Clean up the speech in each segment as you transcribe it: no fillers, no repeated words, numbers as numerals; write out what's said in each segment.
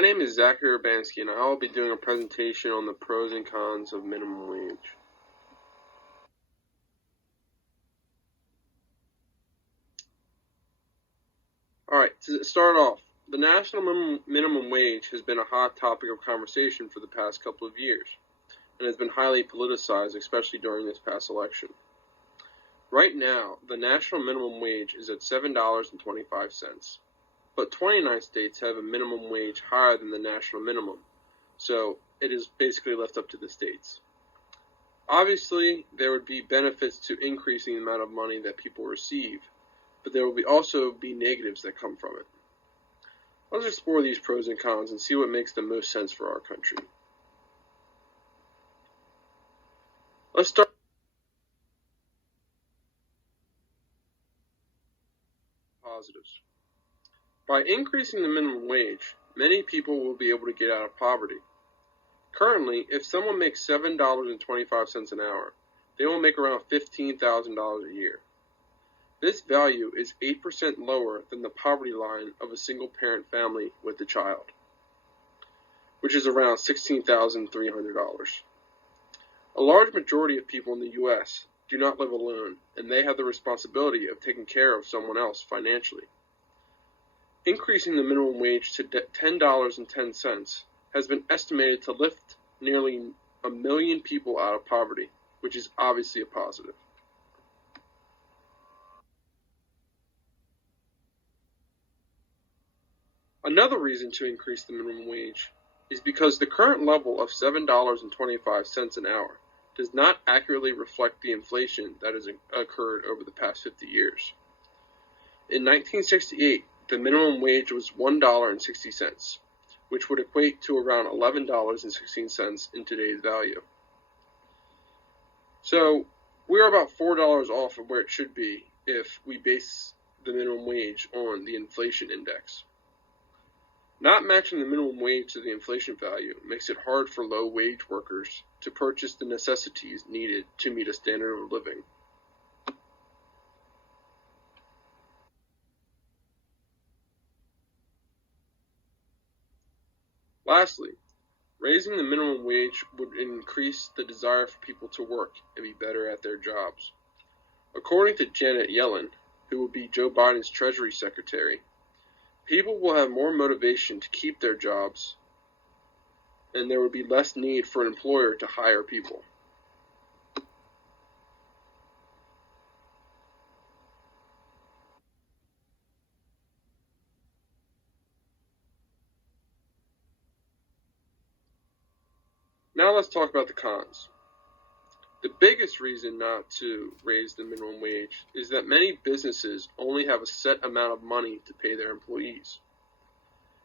My name is Zachary Urbanski, and I will be doing a presentation on the pros and cons of minimum wage. Alright, to start off, the national minimum wage has been a hot topic of conversation for the past couple of years, and has been highly politicized, especially during this past election. Right now, the national minimum wage is at $7.25. But 29 states have a minimum wage higher than the national minimum, so it is basically left up to the states. Obviously, there would be benefits to increasing the amount of money that people receive, but there will also be negatives that come from it. Let's explore these pros and cons and see what makes the most sense for our country. Let's start. Positives. By increasing the minimum wage, many people will be able to get out of poverty. Currently, if someone makes $7.25 an hour, they will make around $15,000 a year. This value is 8% lower than the poverty line of a single-parent family with a child, which is around $16,300. A large majority of people in the U.S. do not live alone, and they have the responsibility of taking care of someone else financially. Increasing the minimum wage to $10.10 has been estimated to lift nearly 1 million people out of poverty, which is obviously a positive. Another reason to increase the minimum wage is because the current level of $7.25 an hour does not accurately reflect the inflation that has occurred over the past 50 years. In 1968, the minimum wage was $1.60, which would equate to around $11.16 in today's value. So we're about $4 off of where it should be if we base the minimum wage on the inflation index. Not matching the minimum wage to the inflation value makes it hard for low-wage workers to purchase the necessities needed to meet a standard of living. Lastly, raising the minimum wage would increase the desire for people to work and be better at their jobs. According to Janet Yellen, who will be Joe Biden's Treasury Secretary, people will have more motivation to keep their jobs, and there would be less need for an employer to hire people. Now let's talk about the cons. The biggest reason not to raise the minimum wage is that many businesses only have a set amount of money to pay their employees.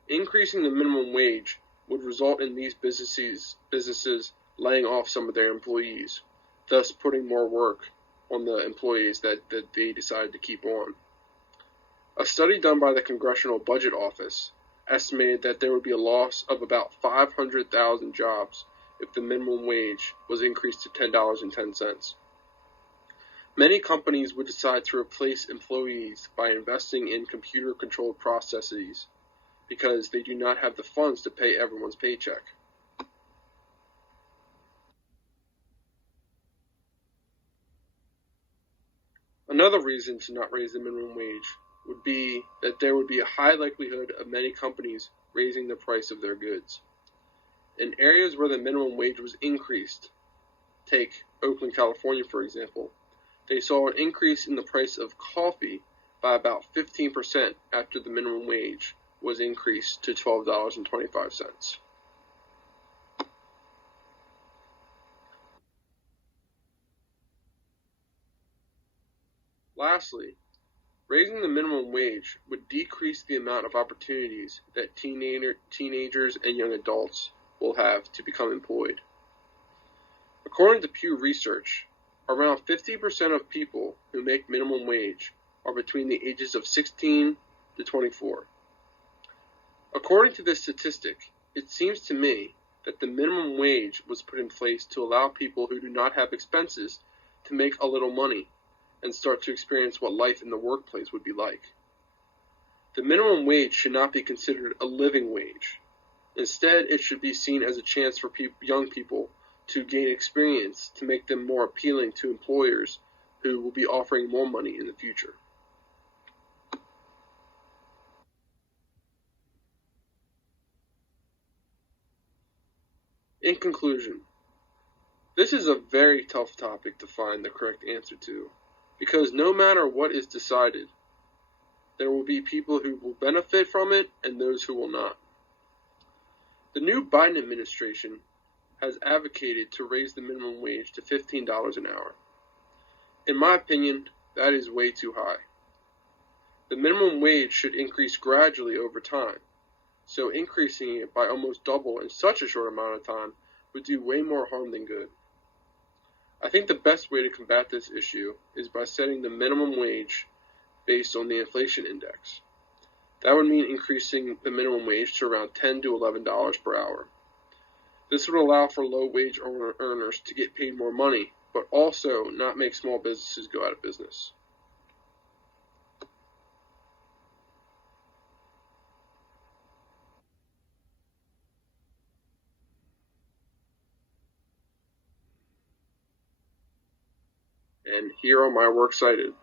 Increasing the minimum wage would result in these businesses laying off some of their employees, thus putting more work on the employees that they decide to keep on. A study done by the Congressional Budget Office estimated that there would be a loss of about 500,000 jobs if the minimum wage was increased to $10.10. Many companies would decide to replace employees by investing in computer-controlled processes because they do not have the funds to pay everyone's paycheck. Another reason to not raise the minimum wage would be that there would be a high likelihood of many companies raising the price of their goods. In areas where the minimum wage was increased, take Oakland, California, for example, they saw an increase in the price of coffee by about 15% after the minimum wage was increased to $12.25. Lastly, raising the minimum wage would decrease the amount of opportunities that teenagers and young adults will have to become employed. According to Pew Research, around 50% of people who make minimum wage are between the ages of 16 to 24. According to this statistic, it seems to me that the minimum wage was put in place to allow people who do not have expenses to make a little money and start to experience what life in the workplace would be like. The minimum wage should not be considered a living wage. Instead, it should be seen as a chance for young people to gain experience to make them more appealing to employers who will be offering more money in the future. In conclusion, this is a very tough topic to find the correct answer to, because no matter what is decided, there will be people who will benefit from it and those who will not. The new Biden administration has advocated to raise the minimum wage to $15 an hour. In my opinion, that is way too high. The minimum wage should increase gradually over time, so increasing it by almost double in such a short amount of time would do way more harm than good. I think the best way to combat this issue is by setting the minimum wage based on the inflation index. That would mean increasing the minimum wage to around $10 to $11 per hour. This would allow for low-wage earners to get paid more money, but also not make small businesses go out of business. And here are my works cited.